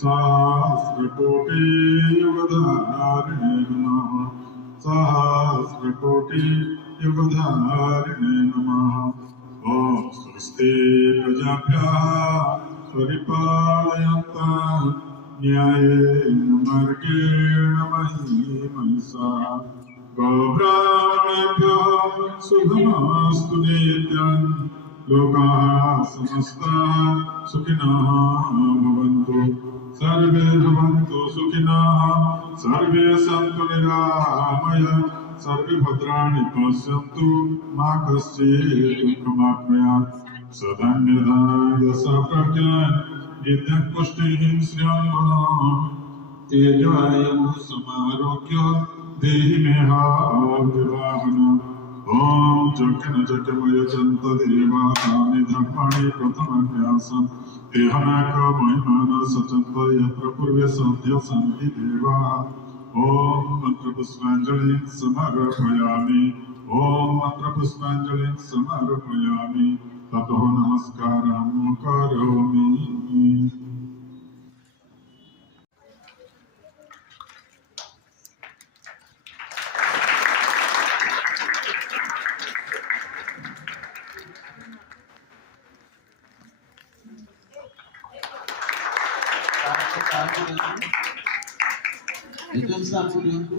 सहस्रकोटि युगधारिणे नमः सहस्रकोटि युगधारिणे नमः ॐ स्वस्ति प्रजाभ्यः परिपालयन्तः न्यायेन मार्गेण महीं महिषा गोब्राह्मणेभ्यः शुभमस्तु नित्यं लोकाः समस्ताः सुखिनः भवन्तु सर्वे भवन्तु सुखिनः सर्वे सन्तु निरामयाः सर्वे भद्राणि पश्यन्तु मा कश्चित् दुःखमाप्नुयात् सधन्यता यशप्रज्ञान् नित्यं पुष्टिः श्रियं गुणः तेजोआयुः समारोग्य देहि मे विवाहनम् ॐ जग्न जगमय चन्त देवानि धर्माणि प्रथमन्यासम् देहनाक महिमान सचन्त यत्र पूर्वे सन्ध्या सन्ति देवा ॐ मन्त्रपुष्पाञ्जलिं समर्पयामि ॐ मन्त्रपुष्पाञ्जलिं समर्पयामि ततो नमस्कारं करोमि Itu satu itu.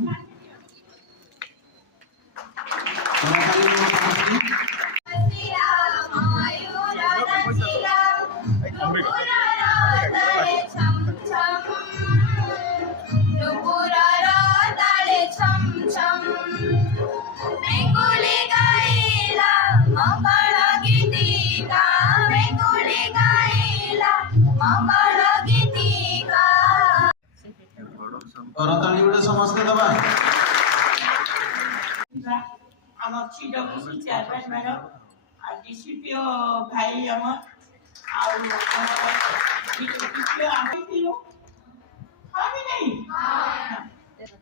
करताली गुडे समस्ते दबा আমার সিডব্লিউসি চেয়ারম্যান ম্যাডাম আর ডিসিপিও ভাই আমার আর ডিসিপিও আমি ছিল আমি নাই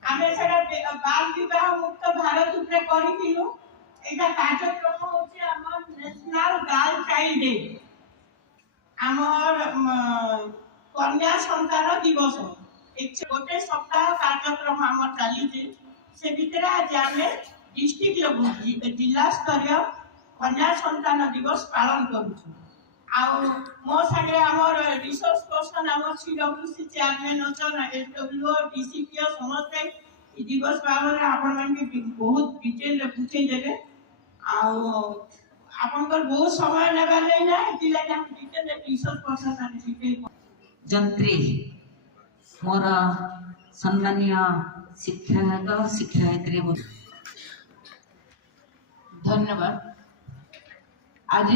আমি সেটা বাল বিবাহ মুক্ত ভারত উপরে করিছিল এটা কার্যক্রম হচ্ছে আমার ন্যাশনাল গার্ল চাইল্ড ডে আমার কন্যা সন্তান দিবস गोटे सप्ताह कार्यक्रम आम चली से भितर आज आम डिस्ट्रिक्ट लेवल जिला स्तरीय कन्या संतान दिवस पालन करूँ मो सागे आमर रिसोर्स पर्सन आम सीडब्ल्यूसी चेयरमैन अच्छा एसडब्ल्यू डीसीपीओ समस्ते दिवस भाव में आपण बहुत डिटेल बुझेदेवे आपंकर बहुत समय नेबार नहीं ना डिटेल रिसोर्स पर्सन जंत्री मोर सम्मानीय शिक्षक शिक्षयित्री धन्यवाद आज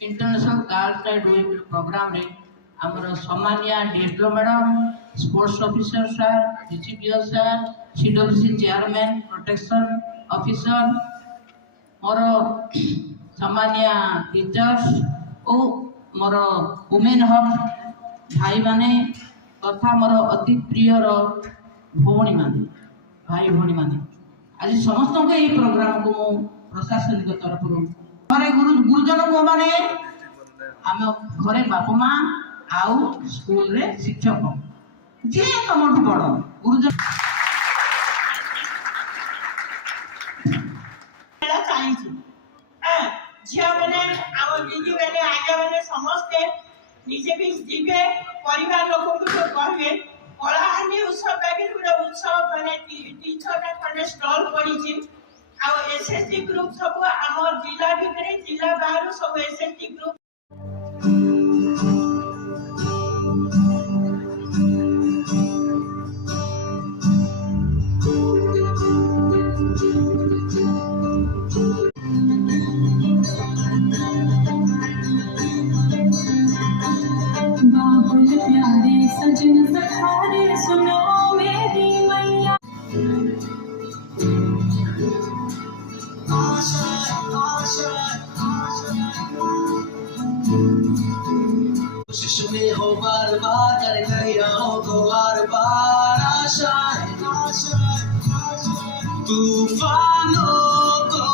international girls night week program रे आमर सम्मानीय DSDO madam sports officer sir DCPO sir CWC chairman protection officer मोर सम्मानीय टीचर्स और मोर वुमेन हब भाई माने तथा मोर अति प्रिय भौणी माने भाई भौणी माने आज समस्त ये प्रोग्राम को प्रशासनिक तरफ घरे गुरुजन को माने आम घरे बापा माँ आउ स्कूल रे शिक्षक जे तुम बड़ गुरुजन झील मैंने आम दीदी मैंने आगे मैंने समस्ते निजे भी जीवे परिवार लोक को कहबे कलाहांडी उत्सव बैगे गोटे उत्सव मैंने 3-6टा खंडे स्टॉल पड़ी आ एसएसटी ग्रुप सब आम जिला भितर जिला बाहर सब एसएसटी ग्रुप सजन सखारे सुनो मेरी मैया कोशिश में हो बार बार कर गया हो तो बार बार आशा तूफानों को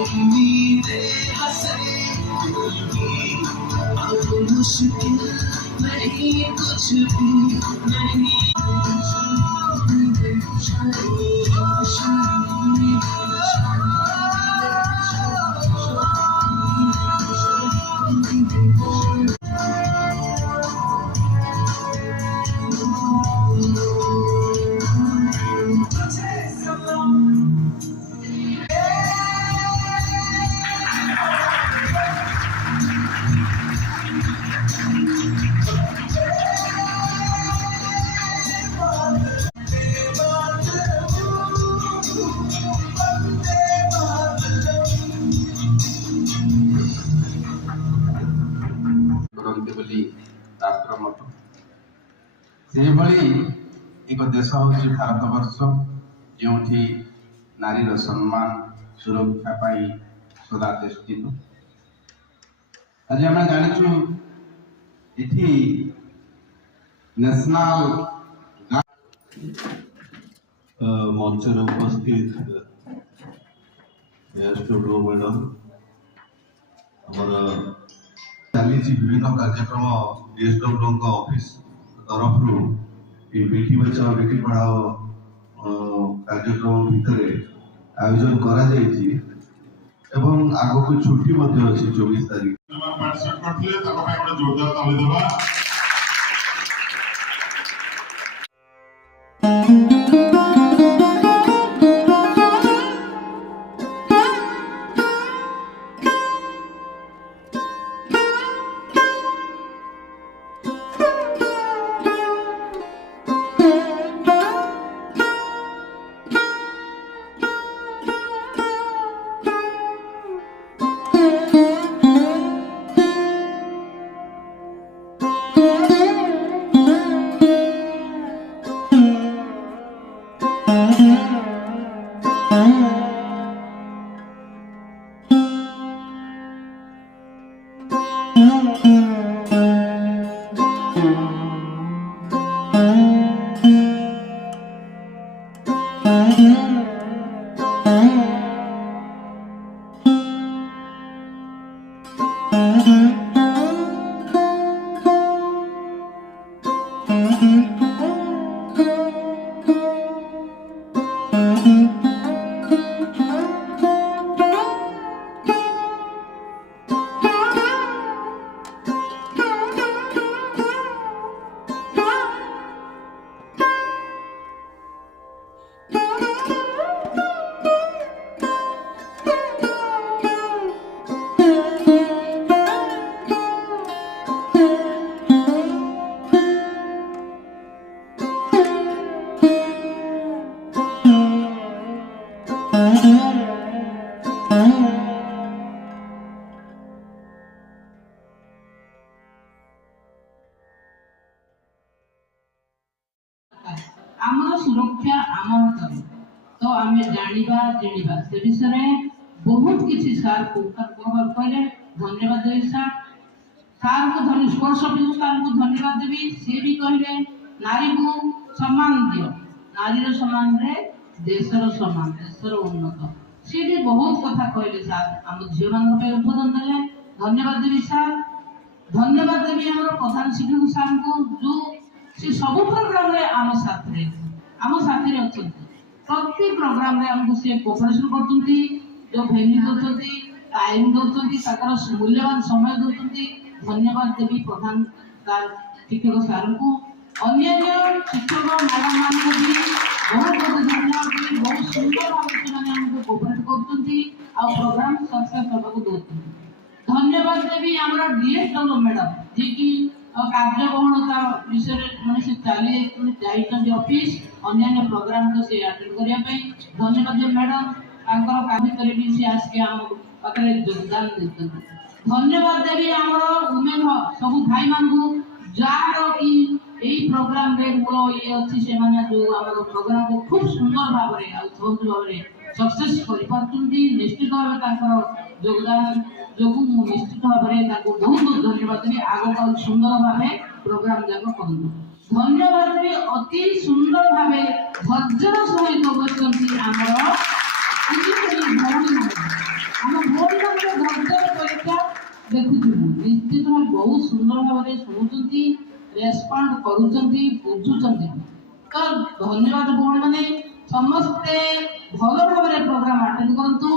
उम्मीदें हंसे अब मुश्किल नहीं कुछ भी नहीं କରନ୍ତି ବୋଲି ରାଷ୍ଟ୍ର ମତ। ସେହିଭଳି ଏକ ଦେଶ ହେଉଛି ଭାରତବର୍ଷ, ଯେଉଁଠି ନାରୀର ସମ୍ମାନ ସୁରକ୍ଷା ପାଇଁ ସଦା ଚେଷ୍ଟିତ। ଆଜି ଆମେ ଜାଣିଛୁ ଏଠି ନ୍ୟାସନାଲ মঞ্চের উপস্থিত স্টুডিও ম্যাডাম আমার চালিছি বিভিন্ন কার্যক্রম ডিএসডব্ল্যুଙ୍କ অফিস তরফରୁ এই বেটি বচাও বেটি পঢ়াও কার্যক্রম ভিতরে আয়োজন করা যাইছি এবং আগুক ছুটি মধ্যে আছে 24 তারিখ। पार्टिसिपेट करथिले ताको ପାଇଁ ଗୋଟେ ଜୋରଦାର ତାଳି ଦେବା। आमर सुरक्षा आम हाथ तो आम जानिबा जिनिबा से विषय बहुत किसी सार को कहले धन्यवाद देवी सार को धन्य स्पोर्ट्स ऑफिसर सार को धन्यवाद देवी से भी कहले नारी को सम्मान दियो नारीर सम्मान रे देशर सम्मान देशर उन्नत से भी बहुत कथा कहले सार आम झील मान पे उद्बोधन देले धन्यवाद देवी सार धन्यवाद देवी हमर प्रधान शिक्षक सार को जो से सब प्रोग्राम रे आम साथरे अच्छे प्रत्येक प्रोग्राम रे हमको से कोऑपरेशन करतुंती जो भेन्यू दोचंती टाइम दोचंती ताकर मूल्यवान समय दोचंती धन्यवाद देवी प्रधान सार शिक्षक सार को अन्य शिक्षक मैडम मान को भी बहुत बहुत धन्यवाद देवी बहुत सुंदर भाव से माने हमको कोऑपरेट करतुंती आ प्रोग्राम सक्सेस होबा को दोचंती धन्यवाद देवी हमरा डीएसडब्ल्यू मैडम जे की कार्यबहुलता विषय मैंने से चली ऑफिस अन्य प्रोग्राम को से अटेंड करिया पे धन्यवाद मैडम आंकर काम करे भी से आज के हम पाखरे योगदान देते धन्यवाद देवी हमरो वुमेन सब भाई मान को जार की एई प्रोग्राम रे मूल ये अछि से माने जो हमरो प्रोग्राम को खूब सुंदर भाव रे आ बहुत भाव रे सक्सेस करि पातुंदी निश्चित भाव तांकर योगदान जो निश्चित भाव में बहुत बहुत धन्यवाद देवी आगे सुंदर भाव प्रोग्राम जाक कर धन्यवाद देवी अति सुंदर भाव धैर्यर सहित बसती धैर्य परीक्षा देखु निश्चित भाव बहुत सुंदर भाव शुणुंट रेस्पेक्ट ରେସ୍ପଣ୍ଡ କରୁଛନ୍ତି ବୁଝୁଛନ୍ତି। ତ ଧନ୍ୟବାଦ ଭଉଣୀ ମାନେ ସମସ୍ତେ ଭଲ ଭାବରେ ପ୍ରୋଗ୍ରାମ ଆଟେଣ୍ଡ କରନ୍ତୁ।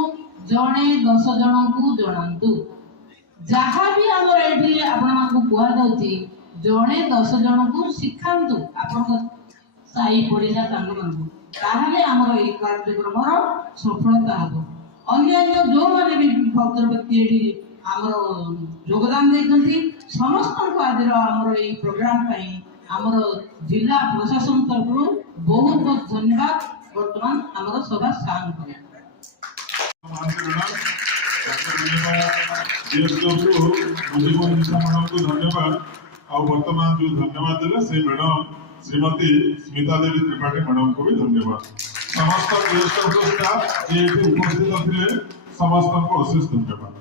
ଜଣେ 10 ଜଣଙ୍କୁ ଜଣାନ୍ତୁ। ଯାହା ବି ଆମର ଏଠି ଆପଣମାନଙ୍କୁ କୁହାଯାଉଛି ଜଣେ 10 ଜଣଙ୍କୁ ଶିଖାନ୍ତୁ ଆପଣଙ୍କ ସାହି ପଡ଼ିଶା ସାଙ୍ଗମାନଙ୍କୁ। ତାହେଲେ ଆମର ଏଇ କାର୍ଯ୍ୟକ୍ରମର ସଫଳତା ହେବ। ଅନ୍ୟାନ୍ୟ ଯେଉଁମାନେ ବି ଭଦ୍ର ବ୍ୟକ୍ତି ଏଠି ଆମର ଯୋଗଦାନ ଦେଇଛନ୍ତି ସମସ୍ତଙ୍କୁ ଆଜିର ଆମର ଏଇ ପ୍ରୋଗ୍ରାମ ପାଇଁ ଆମର ଜିଲ୍ଲା ପ୍ରଶାସନ ତରଫରୁ ବହୁତ ବହୁତ ଧନ୍ୟବାଦ। ବର୍ତ୍ତମାନ ଆମର ସଭା ସାଙ୍ଗ धन्यवाद और वर्तमान जो धन्यवाद देले से मैडम श्रीमती स्मिता देवी त्रिपाठी मैडम को भी धन्यवाद। समस्त गेस्ट ऑफ द स्टाफ जे उपस्थित थे समस्त को अशेष धन्यवाद।